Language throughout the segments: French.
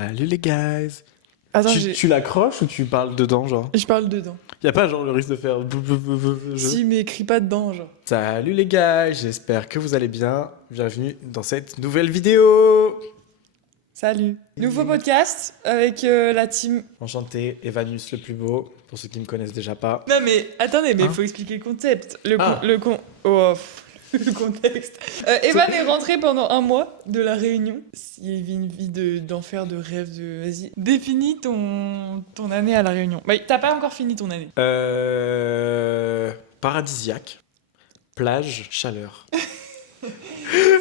Salut les guys. Attends, Tu l'accroches ou tu parles dedans, genre? je parle dedans. Y a pas genre le risque de faire Si, mais crie pas dedans, genre. Salut les guys, j'espère que vous allez bien. Bienvenue dans cette nouvelle vidéo. Salut. Nouveau podcast avec la team. Enchanté, Evanus le plus beau, pour ceux qui me connaissent déjà pas. Non, mais attendez, mais Hein faut expliquer le concept. Le contexte. Evan est rentré pendant un mois de la Réunion. Il vit une vie d'enfer, de rêve, de... Vas-y, définis ton année à la Réunion. Bah, t'as pas encore fini ton année. Paradisiaque, plage, chaleur. Ça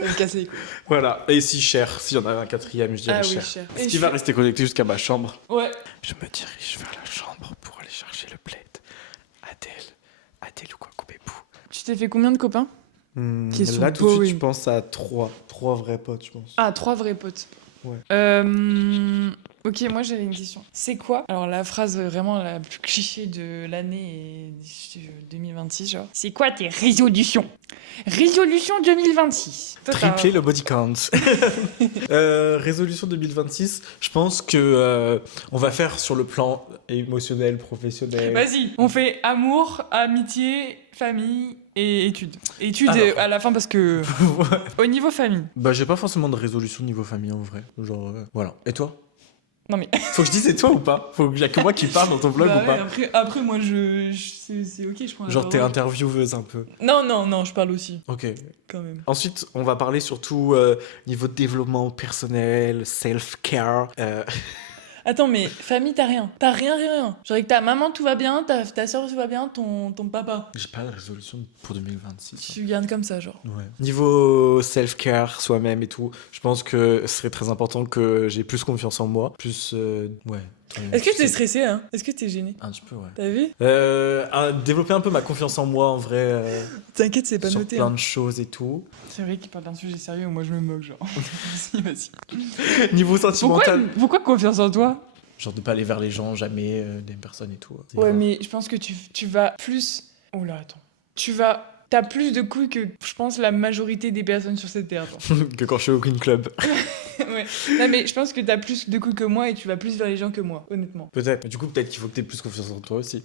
me casse les couilles. Voilà, et si cher, s'il y en avait un quatrième, je dirais Ah oui, cher. cher. Ce qui va rester connecté jusqu'à ma chambre. Ouais. Je me dirige vers la chambre pour aller chercher le plaid. Adèle ou quoi, coupez-vous. Tu t'es fait combien de copains? Question Là, tout de suite, boring. je pense à trois vrais potes, je pense. Ah, 3 vrais potes. Ouais. Ok, moi j'avais une question. C'est quoi, alors la phrase vraiment la plus cliché de l'année 2026, genre, c'est quoi tes résolutions? Résolution 2026. Toi, Tripler le body count. Résolution 2026, je pense que on va faire sur le plan émotionnel, professionnel. Vas-y, on fait amour, amitié, famille et études. Études Alors. à la fin parce que... Ouais. Au niveau famille. Bah, j'ai pas forcément de résolution niveau famille en vrai. Genre, voilà. Et toi? Non mais... Faut que je dise c'est toi ou pas? Faut qu'il y a que moi qui parle dans ton vlog Bah ou pas? ouais, après moi c'est ok, je prends la Genre, t'es parole. intervieweuse un peu. Non, je parle aussi, Ok. quand même. Ensuite, on va parler surtout niveau développement personnel, self-care. Attends, mais famille, t'as rien. T'as rien. Genre avec ta maman, tout va bien, ta soeur, tout va bien, ton papa. J'ai pas de résolution pour 2026. Tu gardes comme ça, genre. Ouais. Niveau self-care, soi-même et tout, je pense que ce serait très important que j'ai plus confiance en moi. Plus, ouais. Est-ce que t'es stressé, hein? Est-ce que t'es gêné? Un petit peu, ouais. T'as vu? Développer un peu ma confiance en moi en vrai. T'inquiète, c'est pas sur noté. plein Hein. de choses et tout. C'est vrai qu'il parle d'un sujet sérieux, moi je me moque, genre. Vas-y. Niveau sentimental. Pourquoi confiance en toi? Genre de pas aller vers les gens, jamais, des personnes et tout. Ouais, mais je pense que tu vas plus... Oh là, attends. T'as plus de couilles que, je pense, la majorité des personnes sur cette terre, genre. que quand je suis au Queen Club. Ouais. Non, mais je pense que t'as plus de couilles que moi et tu vas plus vers les gens que moi, honnêtement. Peut-être. Mais du coup, peut-être qu'il faut que t'aies plus confiance en toi aussi.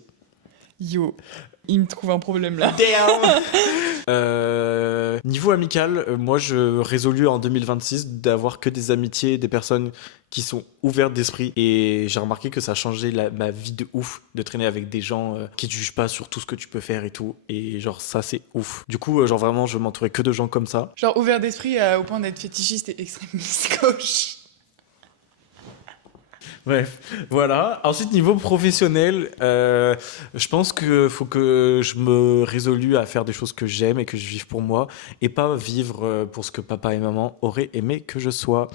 Yo, il me trouve un problème là. Niveau amical, moi je résolus en 2026 d'avoir que des amitiés, des personnes qui sont ouvertes d'esprit. Et j'ai remarqué que ça a changé ma vie de ouf de traîner avec des gens qui te jugent pas sur tout ce que tu peux faire et tout. Et genre ça c'est ouf. Du coup, genre vraiment, je m'entourais que de gens comme ça. Genre ouvert d'esprit au point d'être fétichiste et extrémiste gauche. Bref, voilà. Ensuite, niveau professionnel, je pense que faut que je me résolue à faire des choses que j'aime et que je vive pour moi et pas vivre pour ce que papa et maman auraient aimé que je sois.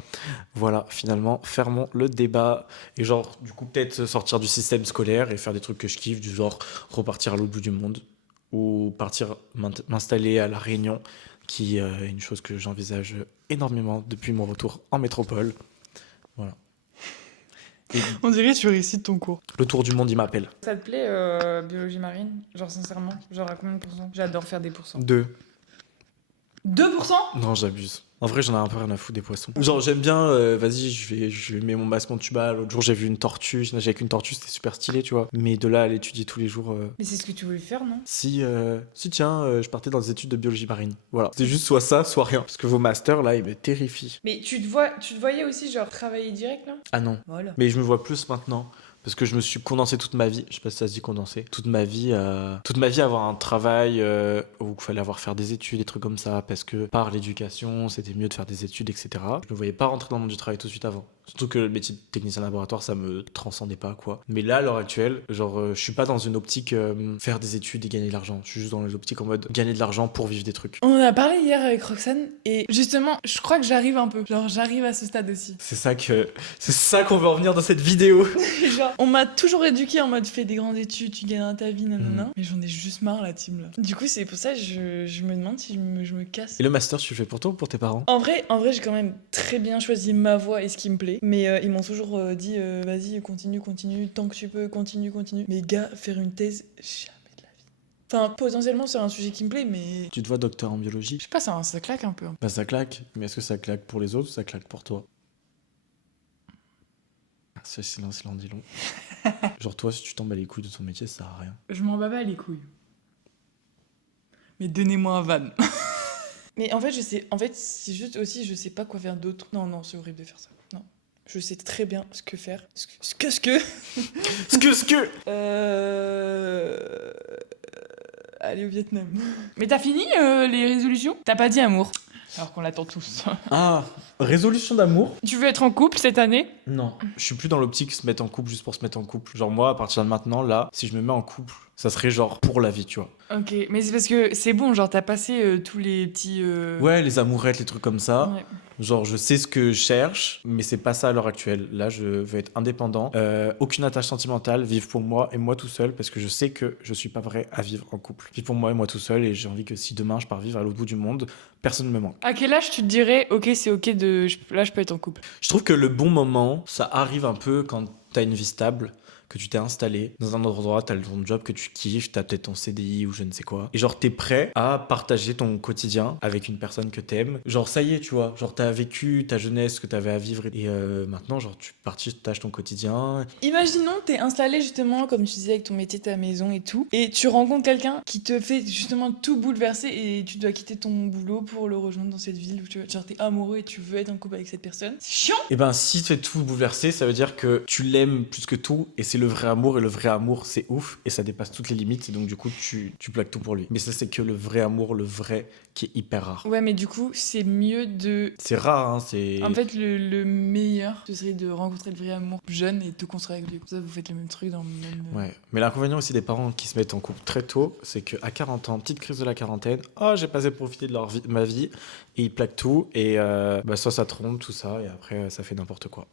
Voilà, finalement, fermons le débat et genre, du coup, peut-être sortir du système scolaire et faire des trucs que je kiffe, du genre repartir à l'autre bout du monde ou partir m'installer à La Réunion, qui est une chose que j'envisage énormément depuis mon retour en métropole. Voilà. Et On dirait que tu récites ton cours. le tour du monde, il m'appelle. Ça te plaît, biologie marine? Genre sincèrement? Genre à combien de pourcents? J'adore faire des pourcents. 2. 2%? Non, j'abuse. En vrai, j'en ai un peu rien à foutre des poissons. Genre, j'aime bien, vas-y, je vais mettre mon masque, mon tuba. L'autre jour, j'ai vu une tortue. Je nageais avec une tortue, c'était super stylé, tu vois. Mais de là à l'étudier tous les jours. Mais c'est ce que tu voulais faire, non? Si, tiens, je partais dans des études de biologie marine. Voilà. C'était juste soit ça, soit rien. Parce que vos masters, là, ils me terrifient. Mais tu te voyais aussi genre travailler direct là? Ah non. Voilà. Mais je me vois plus maintenant. Parce que je me suis condensé toute ma vie, je sais pas si ça se dit condensé, toute ma vie à avoir un travail où il fallait faire des études, des trucs comme ça, parce que par l'éducation, c'était mieux de faire des études, etc. Je me voyais pas rentrer dans le monde du travail tout de suite avant. Surtout que le métier de technicien laboratoire, ça me transcendait pas, quoi. Mais là, à l'heure actuelle, genre, je suis pas dans une optique faire des études et gagner de l'argent. Je suis juste dans l'optique en mode gagner de l'argent pour vivre des trucs. On en a parlé hier avec Roxane et justement, je crois que j'arrive un peu. Genre, j'arrive à ce stade aussi. C'est ça qu'on veut en venir dans cette vidéo. Genre, on m'a toujours éduqué en mode fais des grandes études, tu gagneras ta vie, nanana. Mais j'en ai juste marre, la team là. Du coup, c'est pour ça que je me demande si je me casse. Et le master, tu le fais pour toi ou pour tes parents? En vrai, j'ai quand même très bien choisi ma voie et ce qui me plaît. Mais ils m'ont toujours dit vas-y, continue, tant que tu peux, continue. Mais gars, faire une thèse, jamais de la vie. Enfin, potentiellement, c'est un sujet qui me plaît, mais. Tu te vois docteur en biologie? Je sais pas, ça claque un peu. Bah ça claque, mais est-ce que ça claque pour les autres ou ça claque pour toi? Ce silence, il en dit long. Genre, toi, si tu t'en bats les couilles de ton métier, ça sert à rien. Je m'en bats pas les couilles. Mais donnez-moi un van. Mais en fait, c'est juste aussi, je sais pas quoi faire d'autre. Non, c'est horrible de faire ça. Non. Je sais très bien ce que faire. Ce que. Aller au Vietnam. Mais t'as fini les résolutions? T'as pas dit amour. Alors qu'on l'attend tous. Ah, résolution d'amour? Tu veux être en couple cette année? Non. Je suis plus dans l'optique se mettre en couple juste pour se mettre en couple. Genre, moi, à partir de maintenant, là, si je me mets en couple, ça serait genre pour la vie, tu vois. Ok, mais c'est parce que c'est bon, genre t'as passé tous les petits. Ouais, les amourettes, les trucs comme ça. Ouais. Genre, je sais ce que je cherche, mais c'est pas ça à l'heure actuelle. Là, je veux être indépendant, aucune attache sentimentale, vivre pour moi et moi tout seul, parce que je sais que je suis pas prêt à vivre en couple. Vivre pour moi et moi tout seul, et j'ai envie que si demain je pars vivre à l'autre bout du monde, personne ne me manque. À quel âge tu te dirais, ok, c'est ok là je peux être en couple? Je trouve que le bon moment, ça arrive un peu quand t'as une vie stable, que tu t'es installé dans un endroit, t'as ton job que tu kiffes, t'as peut-être ton CDI ou je ne sais quoi. Et genre, t'es prêt à partager ton quotidien avec une personne que t'aimes. Genre, ça y est, tu vois. Genre, t'as vécu ta jeunesse, ce que t'avais à vivre. Et maintenant, genre, tu partages ton quotidien. Imaginons, t'es installé justement, comme tu disais, avec ton métier, ta maison et tout, et tu rencontres quelqu'un qui te fait justement tout bouleverser et tu dois quitter ton boulot pour le rejoindre dans cette ville où genre t'es amoureux et tu veux être en couple avec cette personne. C'est chiant! Et ben, si tu fais tout bouleverser, ça veut dire que tu l'aimes plus que tout et c'est le vrai amour. Et le vrai amour, c'est ouf et ça dépasse toutes les limites. Et donc, du coup, tu plaques tout pour lui. Mais ça, c'est que le vrai amour, le vrai qui est hyper rare. Ouais, mais du coup, c'est mieux de. C'est rare, hein. C'est. En fait, le meilleur, ce serait de rencontrer le vrai amour jeune et de construire avec lui. Comme ça, vous faites le même truc dans le même. Ouais, mais l'inconvénient aussi des parents qui se mettent en couple très tôt, c'est qu'à 40 ans, petite crise de la quarantaine, oh j'ai pas assez profité de ma vie, et ils plaquent tout, et soit ça trompe, tout ça, et après ça fait n'importe quoi.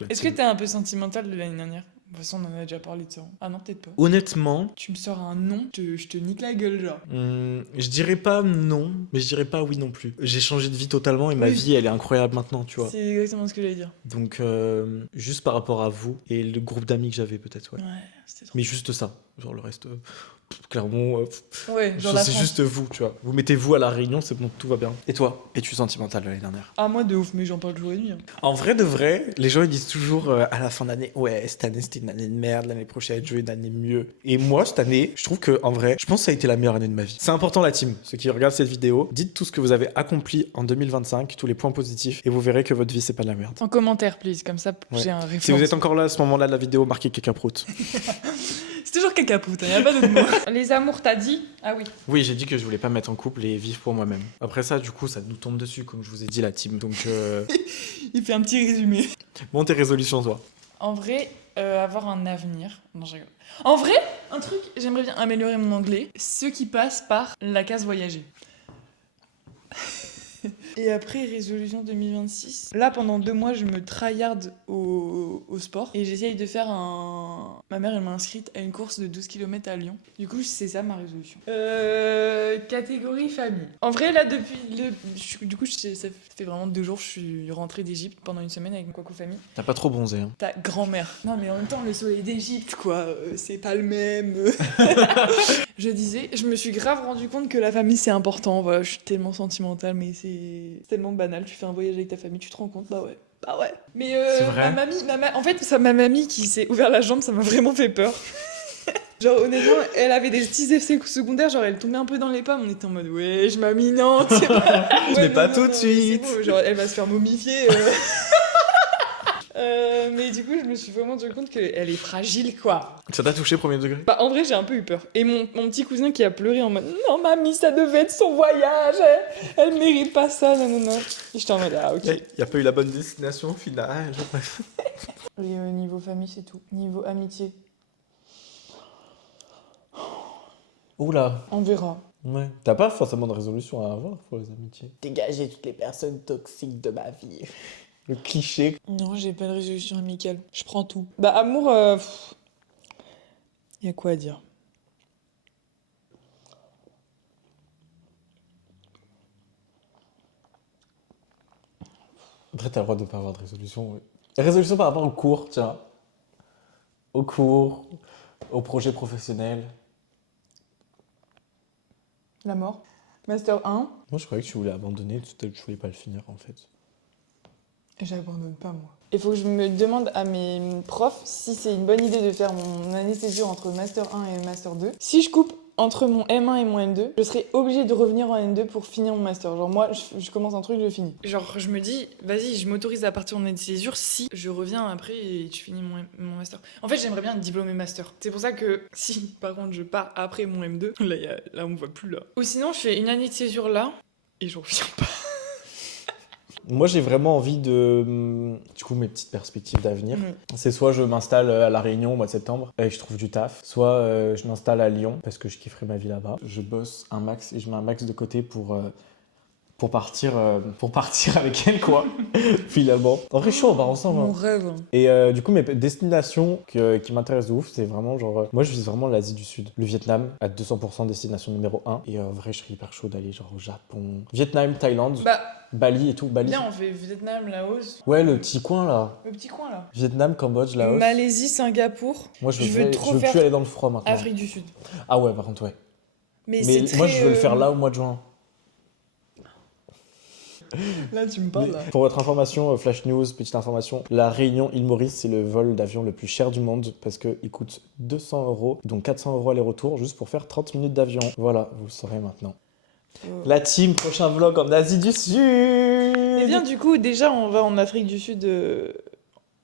Ouais. Est-ce que t'es un peu sentimental de l'année dernière? De toute façon, on en a déjà parlé de ça. Ah non, peut-être pas. Honnêtement, Tu me sors un nom, je te nique la gueule, genre. je dirais pas non, mais je dirais pas oui non plus. J'ai changé de vie totalement, et ma Oui. vie elle est incroyable maintenant, tu vois. C'est exactement ce que j'allais dire. Donc, juste par rapport à vous, et le groupe d'amis que j'avais peut-être, ouais. Ouais, c'était trop. Mais juste ça, genre le reste, clairement, Ouais, genre la c'est France. juste vous, tu vois. Vous mettez vous à la réunion, c'est bon, tout va bien. Et toi, es-tu sentimental l'année dernière? Ah, moi de ouf, mais j'en parle jour et nuit. Hein. En vrai de vrai, les gens ils disent toujours à la fin d'année, ouais, cette année c'était une année de merde, l'année prochaine je vais une année mieux. Et moi cette année, je trouve que en vrai, je pense que ça a été la meilleure année de ma vie. C'est important la team, ceux qui regardent cette vidéo, dites tout ce que vous avez accompli en 2025, tous les points positifs, et vous verrez que votre vie c'est pas de la merde. En commentaire, please, comme ça Ouais. j'ai un référence. Si vous êtes encore là à ce moment-là de la vidéo, marquez quelqu'un prout. C'est toujours cacapoute, hein, y a pas d'autre mot. Les amours, t'as dit? Ah oui. Oui, j'ai dit que je voulais pas me mettre en couple et vivre pour moi-même. Après ça, du coup, ça nous tombe dessus, comme je vous ai dit, la team. Donc, Il fait un petit résumé. bon, tes résolutions, toi. En vrai, avoir un avenir. Non, je rigole. En vrai, un truc, j'aimerais bien améliorer mon anglais. Ce qui passe par la case voyager. Et après, résolution 2026. Là, pendant 2 mois, je me tryhard au sport. Et j'essaye de faire un. Ma mère, elle m'a inscrite à une course de 12 km à Lyon. Du coup, c'est ça ma résolution. Catégorie famille. En vrai, là, depuis du coup, ça fait vraiment 2 jours, je suis rentrée d'Égypte pendant une semaine avec mon coco famille. T'as pas trop bronzé, hein. Ta grand-mère. Non, mais en même temps, le soleil d'Égypte, quoi, c'est pas le même. Je disais, je me suis grave rendu compte que la famille, c'est important. Voilà, je suis tellement sentimentale, mais c'est tellement banal. Tu fais un voyage avec ta famille, tu te rends compte, bah ouais. Bah ouais. Mais C'est vrai. en fait, ma mamie qui s'est ouvert la jambe, ça m'a vraiment fait peur. Genre, honnêtement, elle avait des petits effets secondaires, genre elle tombait un peu dans les pommes, on était en mode ouais, je mamie, non, c'est pas. Mais pas tout de suite. C'est bon, genre elle va se faire momifier. Mais du coup, je me suis vraiment rendu compte qu'elle est fragile, quoi. Ça t'a touché premier degré? Bah, en vrai, j'ai un peu eu peur. Et mon petit cousin qui a pleuré en mode non, mamie, ça devait être son voyage, elle mérite pas ça, nanana. Et j'étais en mode ah, ok. Y a pas eu la bonne destination au final. Et niveau famille, c'est tout. Niveau amitié, Oula. on verra. Ouais. T'as pas forcément de résolution à avoir pour les amitiés. Dégager toutes les personnes toxiques de ma vie. Le cliché. Non, j'ai pas de résolution amicale. Je prends tout. Bah, amour, y a quoi à dire? Après, t'as le droit de pas avoir de résolution, oui. Résolution par rapport au cours, tiens. Au cours, au projet professionnel. La mort. Master 1. Moi, je croyais que tu voulais abandonner, tu voulais pas le finir, en fait. J'abandonne pas, moi. Il faut que je me demande à mes profs si c'est une bonne idée de faire mon année de césure entre Master 1 et Master 2. Si je coupe entre mon M1 et mon M2, je serai obligée de revenir en M2 pour finir mon Master. Genre moi, je commence un truc, je le finis. Genre je me dis, vas-y, je m'autorise à partir de mon année de césure si je reviens après et tu finis mon Master. En fait, j'aimerais bien être diplômé Master. C'est pour ça que si, par contre, je pars après mon M2, là on me voit plus là. Ou sinon, je fais une année de césure là et je reviens pas. Moi, j'ai vraiment envie de. Du coup, mes petites perspectives d'avenir. C'est soit je m'installe à La Réunion au mois de septembre et je trouve du taf, soit je m'installe à Lyon parce que je kifferai ma vie là-bas. Je bosse un max et je mets un max de côté pour partir avec elle, quoi, finalement. En vrai, chaud, on part ensemble. Mon Hein. rêve. Et du coup, mes destinations qui m'intéressent de ouf, c'est vraiment genre. Moi, je vise vraiment l'Asie du Sud. Le Vietnam, à 200% destination numéro 1. Et en vrai, je serais hyper chaud d'aller genre au Japon. Vietnam, Thaïlande, Bah, Bali et tout. Bali. bien, on fait Vietnam, Laos. Ouais, le petit coin là. Le petit coin là. Vietnam, Cambodge, Laos. Malaisie, Singapour. Moi, je je veux, veux trop je veux faire plus aller dans le froid maintenant. Afrique du Sud. Ah ouais, par contre, ouais. Mais Mais c'est moi, très, je veux le faire là au mois de juin. Là, tu me parles là. Pour votre information, flash news, petite information, la Réunion Île Maurice, c'est le vol d'avion le plus cher du monde parce qu'il coûte 200 €, donc 400 € aller-retour, juste pour faire 30 minutes d'avion. Voilà, vous le saurez maintenant. La team, prochain vlog en Asie du Sud. Et bien, du coup, déjà, on va en Afrique du Sud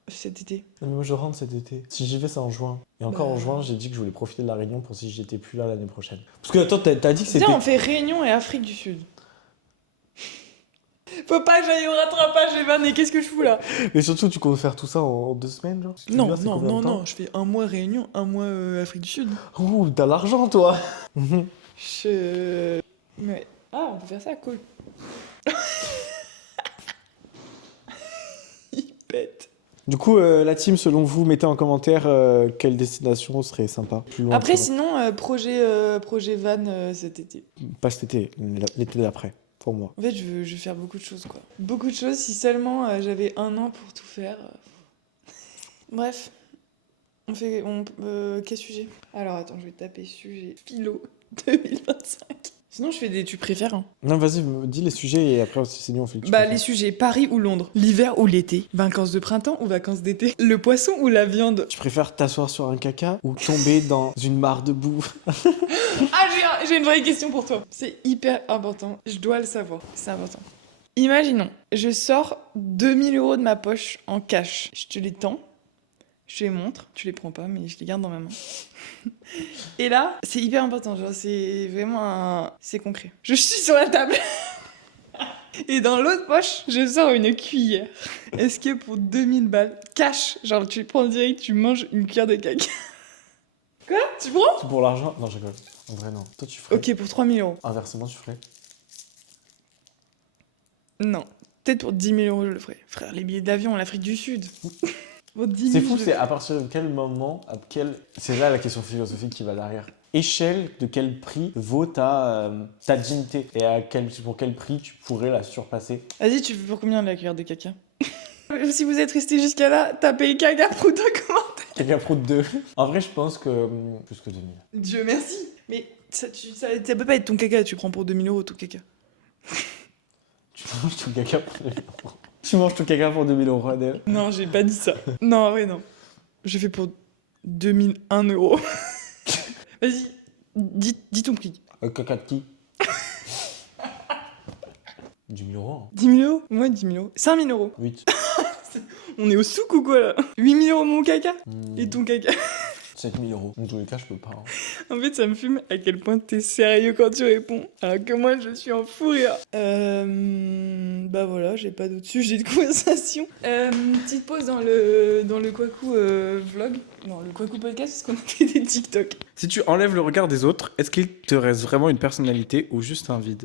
cet été. Mais moi, je rentre cet été. Si j'y vais, c'est en juin. Et encore Bah. en juin, j'ai dit que je voulais profiter de la Réunion pour si j'étais plus là l'année prochaine. Parce que, attends, t'as dit que c'était... Viens, on fait Réunion et Afrique du Sud. Faut pas que j'aille au rattrapage, Evan, et qu'est-ce que je fous là? Mais surtout, tu comptes faire tout ça en 2 semaines, genre? Non, C'est combien de temps je fais un mois Réunion, un mois Afrique du Sud. Ouh, t'as l'argent, toi. Ouais. Ah, on peut faire ça, cool. Il pète. Du coup, la team, selon vous, mettez en commentaire quelle destination serait sympa. Plus loin Après, que ça. sinon, projet van cet été. Pas cet été, l'été d'après, pour moi. En fait, je veux faire beaucoup de choses, quoi. Beaucoup de choses, si seulement j'avais un an pour tout faire. Bref. Quel sujet? Alors, attends, je vais taper sujet philo 2025. Sinon, je fais des tu préfères, hein. Non, vas-y, dis les sujets et après, c'est nous, on fait le Bah, les sujets, Paris ou Londres, l'hiver ou l'été, vacances de printemps ou vacances d'été, le poisson ou la viande. Tu préfères t'asseoir sur un caca ou tomber dans une mare de boue? Ah, j'ai une vraie question pour toi. C'est hyper important, je dois le savoir, c'est important. Imaginons, je sors 2000 € de ma poche en cash. Je te les tends, je te les montre, tu les prends pas, mais je les garde dans ma main. Et là, c'est hyper important, genre c'est vraiment c'est concret. Je suis sur la table. Et dans l'autre poche, je sors une cuillère. Est-ce que pour 2000 balles, cash, genre tu prends direct, tu manges une cuillère de caca? Quoi? Tu prends? C'est pour l'argent? Non, je rigole. En vrai, non. Toi, tu ferais. Ok, pour 3000 €. Inversement, tu ferais. Non. Peut-être pour 10 000 € je le ferais. Frère, les billets d'avion en Afrique du Sud. Pour 10 000, C'est fou, je c'est le à partir de quel moment, c'est là la question philosophique qui va derrière. Échelle de quel prix vaut ta dignité et pour quel prix tu pourrais la surpasser. Vas-y, tu veux pour combien la cuillère de caca? Si vous êtes resté jusqu'à là, tapez caca prout en commentaire. Caca Prout 2. En vrai, je pense que plus que 2000. Dieu merci. Mais ça peut pas être ton caca, tu prends pour 2000 € ton caca. Tu manges ton caca pour 2000 €. Tu manges ton caca pour 2000 €, Adèle. Non, j'ai pas dit ça. Non, en vrai, non. Je fais pour 2001 €. Vas-y, dis ton prix. Caca de qui? 10 000 €. 10 000 €? Moi, 10 000 €. 5 000 €. 8. On est au souk ou quoi là? 8 000 € mon caca? Et ton caca? 7 000 €. Dans tous les cas, je peux pas. Hein. En fait, ça me fume à quel point t'es sérieux quand tu réponds. Alors que moi, je suis en fou rire. Bah voilà, j'ai pas d'autres sujets de conversation. Petite pause dans le Kwaku vlog. Non, le Kwaku podcast, parce qu'on a fait des TikTok. Si tu enlèves le regard des autres, est-ce qu'il te reste vraiment une personnalité ou juste un vide?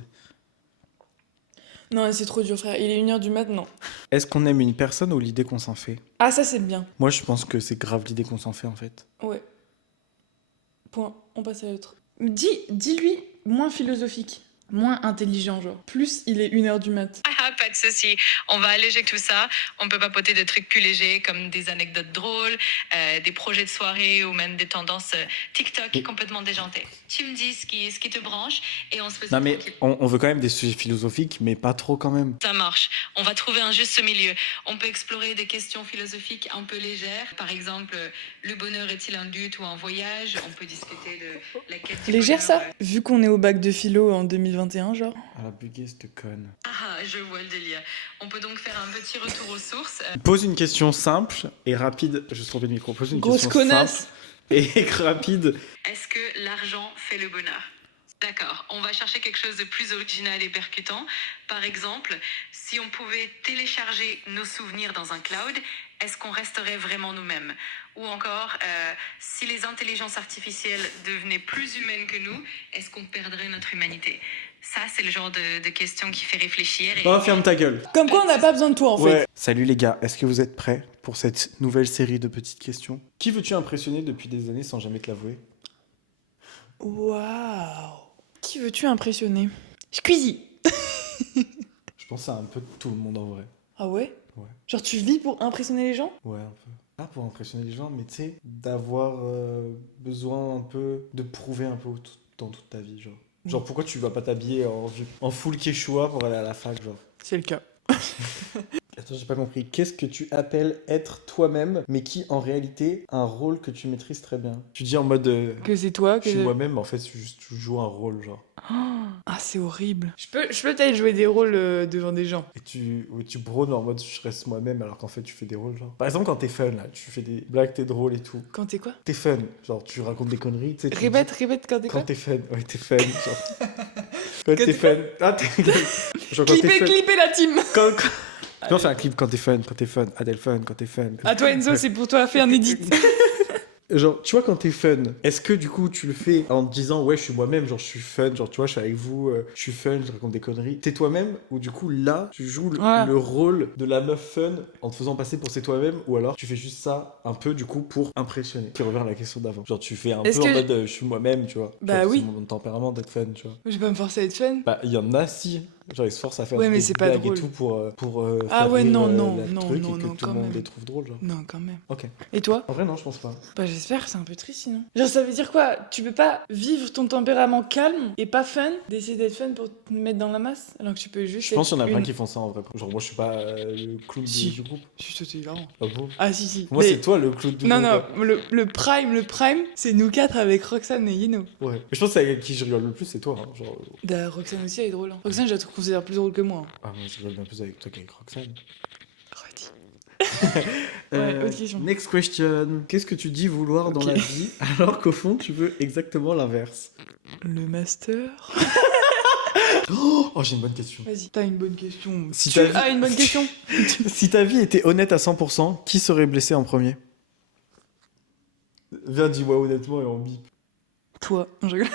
Non, c'est trop dur, frère. Il est 1h du mat, non. Est-ce qu'on aime une personne ou l'idée qu'on s'en fait? Ah, ça, c'est bien. Moi, je pense que c'est grave l'idée qu'on s'en fait, en fait. Ouais. Point. On passe à l'autre. Dis-lui moins philosophique. Moins intelligent, genre. Plus il est 1h du mat. Ah, pas de souci. On va alléger tout ça. On peut papoter de trucs plus légers comme des anecdotes drôles, des projets de soirée ou même des tendances TikTok complètement déjantées. Tu me dis ce qui te branche et on se fait ça Non mais tranquille. on veut quand même des sujets philosophiques, mais pas trop quand même. Ça marche. On va trouver un juste milieu. On peut explorer des questions philosophiques un peu légères. Par exemple, le bonheur est-il un but ou un voyage? On peut discuter de la quête du Légère bonheur. ça Vu qu'on est au bac de philo en 2021, genre. Ah la buguée cette conne. Ah, je vois le délire. On peut donc faire un petit retour aux sources. Pose une question simple et rapide. Je vais tomber le micro. Pose une Grosse question connasse. simple et rapide. Est-ce que l'argent fait le bonheur? D'accord, on va chercher quelque chose de plus original et percutant. Par exemple, si on pouvait télécharger nos souvenirs dans un cloud, est-ce qu'on resterait vraiment nous-mêmes? Ou encore, si les intelligences artificielles devenaient plus humaines que nous, est-ce qu'on perdrait notre humanité? Ça, c'est le genre de questions qui fait réfléchir. Et... Oh, ferme ta gueule. Comme quoi on n'a pas besoin de toi en fait. Salut les gars, est-ce que vous êtes prêts pour cette nouvelle série de petites questions? Qui veux-tu impressionner depuis des années sans jamais te l'avouer? Waouh. Qui veux-tu impressionner? Squeezie. Je pense à un peu tout le monde en vrai. Ah ouais? Ouais. Genre tu vis pour impressionner les gens? Ouais, un peu. Pas pour impressionner les gens, mais tu sais, d'avoir besoin un peu de prouver un peu dans toute ta vie, genre. Genre, pourquoi tu vas pas t'habiller en full quechua pour aller à la fac, genre? C'est le cas. Attends, j'ai pas compris. Qu'est-ce que tu appelles être toi-même, mais qui en réalité a un rôle que tu maîtrises très bien? Tu dis en mode Que c'est toi, je que suis moi-même, mais en fait, tu joues un rôle, genre. Ah, c'est horrible. Je peux peut-être jouer des rôles devant des gens. Et tu brônes en mode je reste moi-même, alors qu'en fait, tu fais des rôles, genre. Par exemple, quand t'es fun, là, tu fais des blagues, t'es drôle et tout. Quand t'es quoi? T'es fun, genre, tu racontes des conneries, tu sais. tu Répète dis- quand t'es Quand quoi? t'es fun, ouais, t'es fun, genre. Quand t'es t'es fun. Ah, t'es. Genre, quand t'es fun. Clippez la team. Tu peux faire un clip quand t'es fun, Adèle fun, quand t'es fun. À toi Enzo, c'est pour toi, fais un edit. Genre, tu vois, quand t'es fun, est-ce que du coup tu le fais en te disant ouais, je suis moi-même, genre je suis fun, genre tu vois, je suis avec vous, je suis fun, je raconte des conneries. T'es toi-même ou du coup là, tu joues Ouais. le rôle de la meuf fun en te faisant passer pour c'est toi-même ou alors tu fais juste ça un peu du coup pour impressionner. Qui revient à la question d'avant. Genre, tu fais un Est-ce peu en que- mode je suis moi-même, tu vois. Bah Genre, oui. C'est mon tempérament d'être fun, tu vois. Je vais pas me forcer à être fun. Bah, il y en a si. Genre, ils se forcent à faire Ouais, mais des c'est pas blagues drôle. et tout pour Ah faire ouais, rire, non, le non, truc non, et que non, tout le quand monde même. les trouve drôles, genre. Non, quand même. Ok. Et toi? En vrai, non, je pense pas. Bah j'espère, c'est un peu triste sinon. Genre ça veut dire quoi? Tu peux pas vivre ton tempérament calme et pas fun, d'essayer d'être fun pour te mettre dans la masse, alors que tu peux juste Je pense qu'il y en a être plein une- qui font ça en vrai. Genre, moi, je suis pas le clown Si. du groupe. Si, toi, t'es hilarant. Ah bon? Ah si, si. Moi, Mais- c'est toi le clown du Non, groupe. non, le prime, c'est nous quatre avec Roxane et Yeno. Ouais. Mais je pense que avec qui je rigole le plus, c'est toi. Hein. Genre... Bah, Roxane aussi, elle est drôle. Hein. Roxane, je la considère plus drôle que moi. Hein. Ah, moi, je rigole bien plus avec toi qu'avec Roxane. Redis. Ouais, autre question. Next question. Qu'est-ce que tu dis vouloir dans Ok. la vie alors qu'au fond, tu veux exactement l'inverse? Le master. Oh, j'ai une bonne question. Vas-y, t'as une bonne question. Si Tu ta vie- as une bonne question. Si ta vie était honnête à 100%, qui serait blessé en premier? Viens, dis-moi honnêtement et on bip. Toi. Non, je rigole.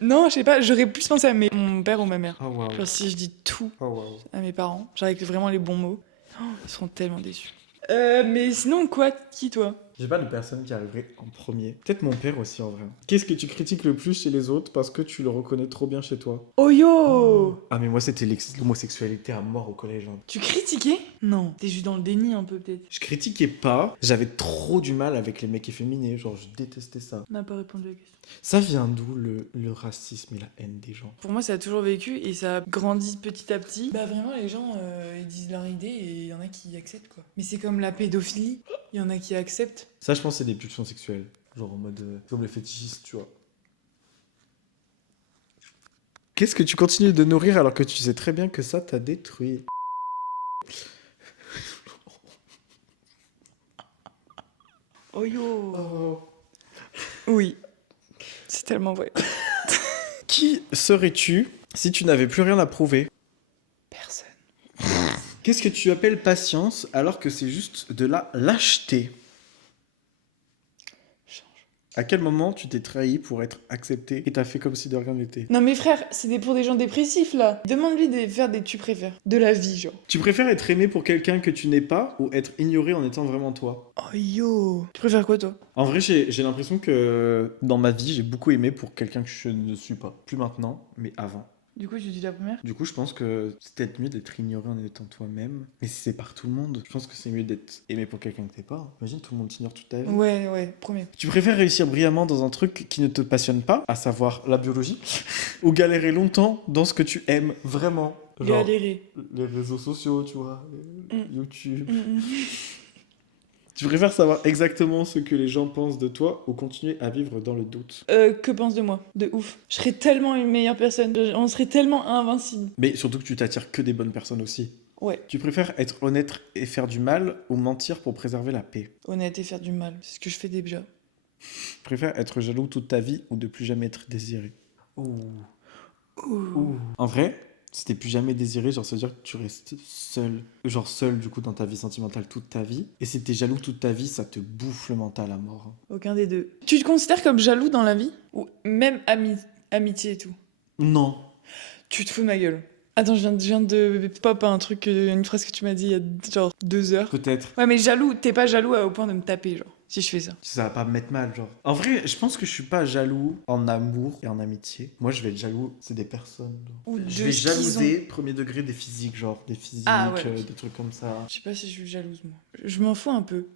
Non, je sais pas, j'aurais plus pensé à mon père ou ma mère. Oh, waouh. Genre si je dis tout Oh, waouh. à mes parents, genre avec vraiment les bons mots, oh, ils seront tellement déçus. Mais sinon, quoi? Qui, toi? J'ai pas de personne qui arriverait en premier. Peut-être mon père aussi en vrai. Qu'est-ce que tu critiques le plus chez les autres parce que tu le reconnais trop bien chez toi? Oh yo! Ah mais moi c'était l'homosexualité à mort au collège. Hein. Tu critiquais? Non. T'es juste dans le déni un peu, peut-être. Je critiquais pas, j'avais trop du mal avec les mecs efféminés, genre je détestais ça. On n'a pas répondu à la question. Ça vient d'où le racisme et la haine des gens? Pour moi, ça a toujours vécu et ça grandit petit à petit. Bah vraiment, les gens, ils disent leur idée et il y en a qui acceptent, quoi. Mais c'est comme la pédophilie, il y en a qui acceptent. Ça je pense que c'est des pulsions sexuelles, genre en mode comme les fétichistes, tu vois. Qu'est-ce que tu continues de nourrir alors que tu sais très bien que ça t'a détruit? Oh yo! Oh. Oui. C'est tellement vrai. Qui serais-tu si tu n'avais plus rien à prouver? Personne. Qu'est-ce que tu appelles patience alors que c'est juste de la lâcheté? Change. À quel moment tu t'es trahi pour être accepté et t'as fait comme si de rien n'était? Non mais frère, pour des gens dépressifs là. Demande-lui de faire des tu préfères. De la vie, genre. Tu préfères être aimé pour quelqu'un que tu n'es pas ou être ignoré en étant vraiment toi? Oh yo! Tu préfères quoi toi? En vrai, j'ai l'impression que dans ma vie, j'ai beaucoup aimé pour quelqu'un que je ne suis pas. Plus maintenant, mais avant. Du coup, tu dis la première? Du coup, je pense que c'est peut-être mieux d'être ignoré en étant toi-même. Mais si c'est par tout le monde, je pense que c'est mieux d'être aimé pour quelqu'un que t'es pas. Imagine, tout le monde t'ignore toute ta vie. Ouais, premier. Tu préfères réussir brillamment dans un truc qui ne te passionne pas, à savoir la biologie, ou galérer longtemps dans ce que tu aimes vraiment? Genre Galérer. les réseaux sociaux, tu vois, Mm. YouTube. Mm. Tu préfères savoir exactement ce que les gens pensent de toi ou continuer à vivre dans le doute? Que penses de moi? De ouf. Je serais tellement une meilleure personne. On serait tellement invincible. Mais surtout que tu t'attires que des bonnes personnes aussi. Ouais. Tu préfères être honnête et faire du mal ou mentir pour préserver la paix? Honnête et faire du mal. C'est ce que je fais déjà. Tu préfères être jaloux toute ta vie ou de plus jamais être désiré? En vrai, si t'es plus jamais désiré, genre ça veut dire que tu restes seul. Genre seul du coup dans ta vie sentimentale toute ta vie. Et si t'es jaloux toute ta vie, ça te bouffe le mental à mort. Aucun des deux. Tu te considères comme jaloux dans la vie? Ou même amitié et tout? Non. Tu te fous de ma gueule. Attends, je viens de pop un truc, une phrase que tu m'as dit il y a genre 2 heures. Peut-être. Ouais, mais jaloux, t'es pas jaloux au point de me taper, genre, si je fais ça. Ça va pas me mettre mal, genre. En vrai, je pense que je suis pas jaloux en amour et en amitié. Moi, je vais être jaloux, c'est des personnes. Genre. Ou Je de vais ce qu'ils jalouser premier degré des physiques, genre des physiques, Ah ouais, ok. des trucs comme ça. Je sais pas si je suis jalouse, moi. Je m'en fous un peu.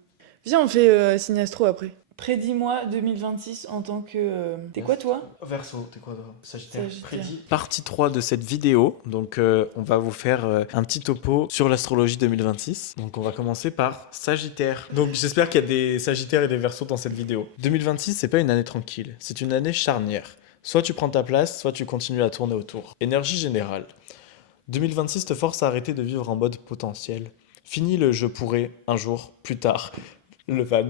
Viens, on fait signe astro après. Prédis-moi 2026 en tant que... T'es quoi, toi? Verseau, t'es quoi, toi? Sagittaire. Prédit. Partie 3 de cette vidéo. Donc, on va vous faire un petit topo sur l'astrologie 2026. Donc, on va commencer par Sagittaire. Donc, j'espère qu'il y a des Sagittaires et des Verseaux dans cette vidéo. 2026, c'est pas une année tranquille. C'est une année charnière. Soit tu prends ta place, soit tu continues à tourner autour. Énergie générale. 2026 te force à arrêter de vivre en mode potentiel. Fini le je pourrais un jour, plus tard. Le van.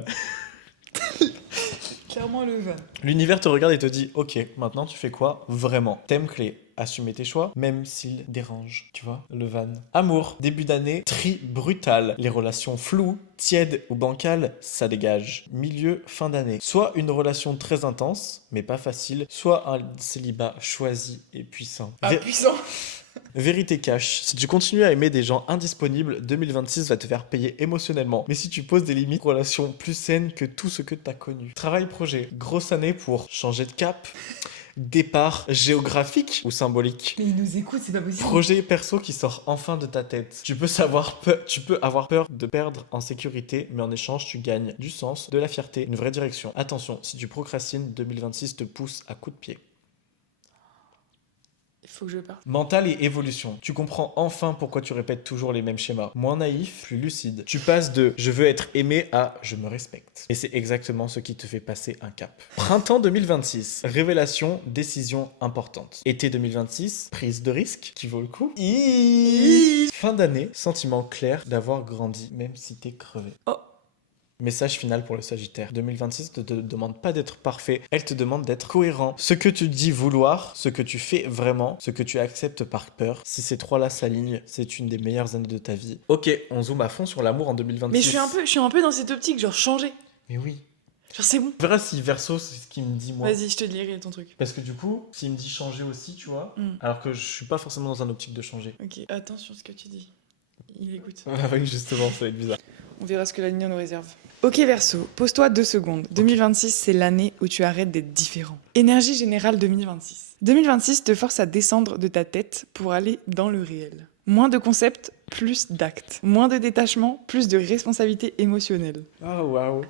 Clairement le van. L'univers te regarde et te dit ok, maintenant tu fais quoi vraiment? Thème clé, assumer tes choix, même s'ils dérangent, tu vois, le van. Amour, début d'année, tri brutal. Les relations floues, tièdes ou bancales, ça dégage. Milieu, fin d'année. Soit une relation très intense, mais pas facile, soit un célibat choisi et puissant. Puissant. Vérité cash, si tu continues à aimer des gens indisponibles, 2026 va te faire payer émotionnellement. Mais si tu poses des limites, relation plus saine que tout ce que t'as connu. Travail projet, grosse année pour changer de cap, départ géographique ou symbolique. Mais il nous écoute, c'est pas possible. Projet perso qui sort enfin de ta tête. Tu peux avoir peur de perdre en sécurité, mais en échange, tu gagnes du sens, de la fierté, une vraie direction. Attention, si tu procrastines, 2026 te pousse à coups de pied. Il faut que je parte. Mental et évolution. Tu comprends enfin pourquoi tu répètes toujours les mêmes schémas. Moins naïf, plus lucide. Tu passes de je veux être aimé à je me respecte. Et c'est exactement ce qui te fait passer un cap. Printemps 2026. Révélation, décision importante. Été 2026. Prise de risque qui vaut le coup. Fin d'année. Sentiment clair d'avoir grandi, même si t'es crevé. Oh. Message final pour le Sagittaire. 2026 ne te demande pas d'être parfait, elle te demande d'être cohérent. Ce que tu dis vouloir, ce que tu fais vraiment, ce que tu acceptes par peur, si ces trois-là s'alignent, c'est une des meilleures années de ta vie. Ok, on zoome à fond sur l'amour en 2026. Mais je suis un peu dans cette optique, genre changer. Mais oui. Genre c'est bon. On verra si Verseau, c'est ce qu'il me dit moi. Vas-y, je te lirai ton truc. Parce que du coup, s'il me dit changer aussi, tu vois, alors que je suis pas forcément dans un optique de changer. Ok, attention ce que tu dis. Il écoute. Ah oui, justement, ça va être bizarre. On verra ce que l'avenir nous réserve. Ok Verseau, pose-toi 2 secondes. 2026, c'est l'année où tu arrêtes d'être différent. Énergie générale 2026. 2026 te force à descendre de ta tête pour aller dans le réel. Moins de concepts, plus d'actes. Moins de détachement, plus de responsabilité émotionnelle. Ah waouh.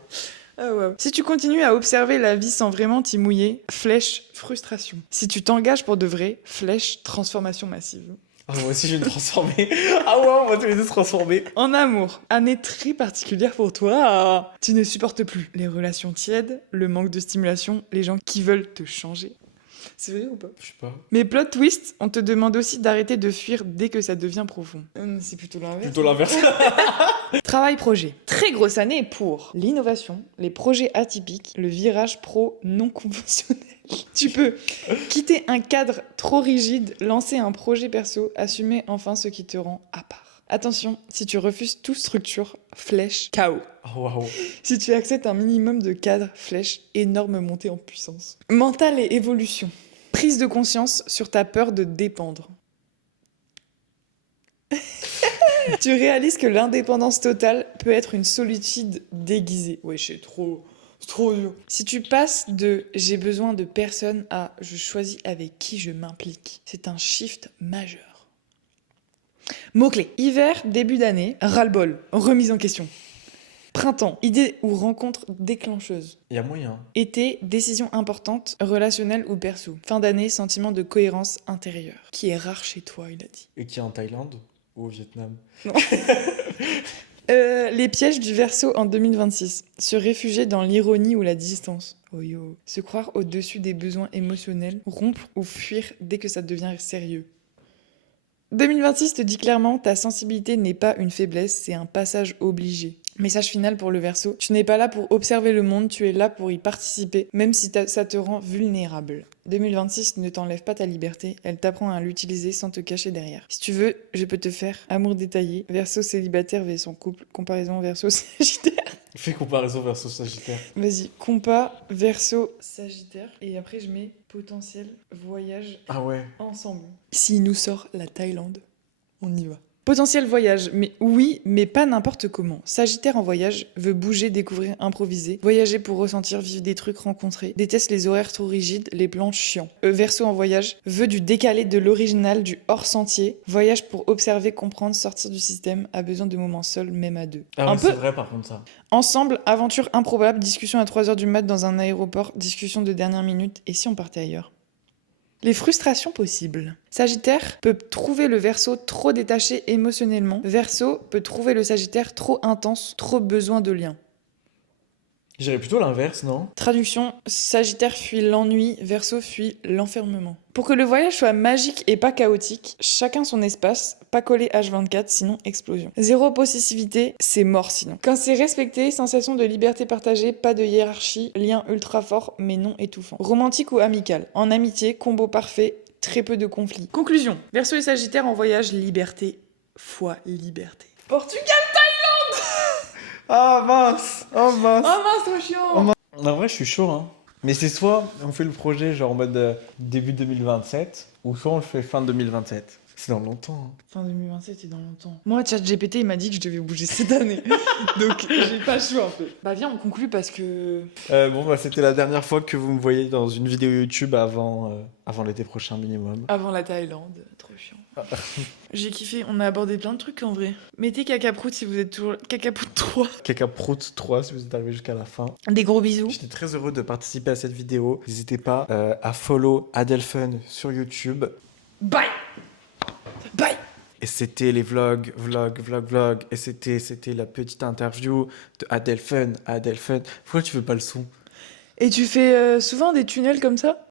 Ah ouais. Si tu continues à observer la vie sans vraiment t'y mouiller, flèche frustration. Si tu t'engages pour de vrai, flèche transformation massive. Ah, moi aussi je vais me transformer. Ah ouais, on va tous les deux se transformer. En amour, année très particulière pour toi. Tu ne supportes plus les relations tièdes, le manque de stimulation, les gens qui veulent te changer. C'est vrai ou pas? Je sais pas. Mais plot twist, on te demande aussi d'arrêter de fuir dès que ça devient profond. C'est plutôt l'inverse. Plutôt l'inverse. Travail projet. Très grosse année pour l'innovation, les projets atypiques, le virage pro non conventionnel. Tu peux quitter un cadre trop rigide, lancer un projet perso, assumer enfin ce qui te rend à part. Attention, si tu refuses toute structure, flèche, chaos. Oh waouh. Si tu acceptes un minimum de cadre, flèche, énorme montée en puissance. Mental et évolution. Prise de conscience sur ta peur de dépendre. Tu réalises que l'indépendance totale peut être une solitude déguisée. Ouais, c'est trop C'est trop dur. Si tu passes de j'ai besoin de personne à je choisis avec qui je m'implique, c'est un shift majeur. Mots-clés. Hiver, début d'année, ras-le-bol, remise en question. Printemps, idée ou rencontre déclencheuse. Il y a moyen. Été, décision importante, relationnelle ou perso. Fin d'année, sentiment de cohérence intérieure. Qui est rare chez toi, il a dit. Et qui est en Thaïlande ou au Vietnam? Les pièges du Verseau en 2026. Se réfugier dans l'ironie ou la distance. Oh yo. Se croire au-dessus des besoins émotionnels. Rompre ou fuir dès que ça devient sérieux. 2026 te dit clairement, ta sensibilité n'est pas une faiblesse, c'est un passage obligé. Message final pour le Verseau. Tu n'es pas là pour observer le monde, tu es là pour y participer, même si ça te rend vulnérable. 2026 ne t'enlève pas ta liberté, elle t'apprend à l'utiliser sans te cacher derrière. Si tu veux, je peux te faire amour détaillé. Verseau célibataire vs son couple. Comparaison Verseau Sagittaire. Fais comparaison verso Sagittaire. Vas-y, compas Verseau Sagittaire. Et après, je mets potentiel voyage Ah ouais. ensemble. S'il nous sort la Thaïlande, on y va. Potentiel voyage, mais oui, mais pas n'importe comment. Sagittaire en voyage veut bouger, découvrir, improviser, voyager pour ressentir, vivre des trucs, rencontrer, déteste les horaires trop rigides, les plans chiants. Verseau en voyage veut du décalé, de l'original, du hors sentier, voyage pour observer, comprendre, sortir du système, a besoin de moments seuls, même à deux. Ah Un ouais, peu c'est vrai par contre ça. ensemble, aventure improbable, discussion à 3h du mat dans un aéroport, discussion de dernière minute, et si on partait ailleurs? Les frustrations possibles. Sagittaire peut trouver le Verseau trop détaché émotionnellement. Verseau peut trouver le Sagittaire trop intense, trop besoin de lien. J'irais plutôt l'inverse, non? Traduction, Sagittaire fuit l'ennui, Verseau fuit l'enfermement. Pour que le voyage soit magique et pas chaotique, chacun son espace, pas collé H24, sinon explosion. Zéro possessivité, c'est mort sinon. Quand c'est respecté, sensation de liberté partagée, pas de hiérarchie, lien ultra fort mais non étouffant. Romantique ou amical. En amitié, combo parfait, très peu de conflits. Conclusion, Verseau et Sagittaire en voyage, liberté fois liberté. Portugal. Ah mince! Oh mince! Oh mince, trop chiant. Oh, En vrai, je suis chaud, hein. Mais c'est soit on fait le projet genre en mode début 2027, ou soit on le fait fin 2027. C'est dans longtemps. Hein. Fin 2027, c'est dans longtemps. Moi, ChatGPT, il m'a dit que je devais bouger cette année. Donc, j'ai pas le choix, en fait. Bah, viens, on conclut parce que... Bon, bah, c'était la dernière fois que vous me voyez dans une vidéo YouTube avant l'été prochain minimum. Avant la Thaïlande, trop chiant. J'ai kiffé, on a abordé plein de trucs, en vrai. Mettez Cacaprout si vous êtes toujours... Cacaprout 3. Cacaprout 3 si vous êtes arrivé jusqu'à la fin. Des gros bisous. J'étais très heureux de participer à cette vidéo. N'hésitez pas à follow Adelfun sur YouTube. Bye. Bye. Et c'était les vlogs. Et c'était la petite interview de Adelfun. Pourquoi tu veux pas le son? Et tu fais souvent des tunnels comme ça?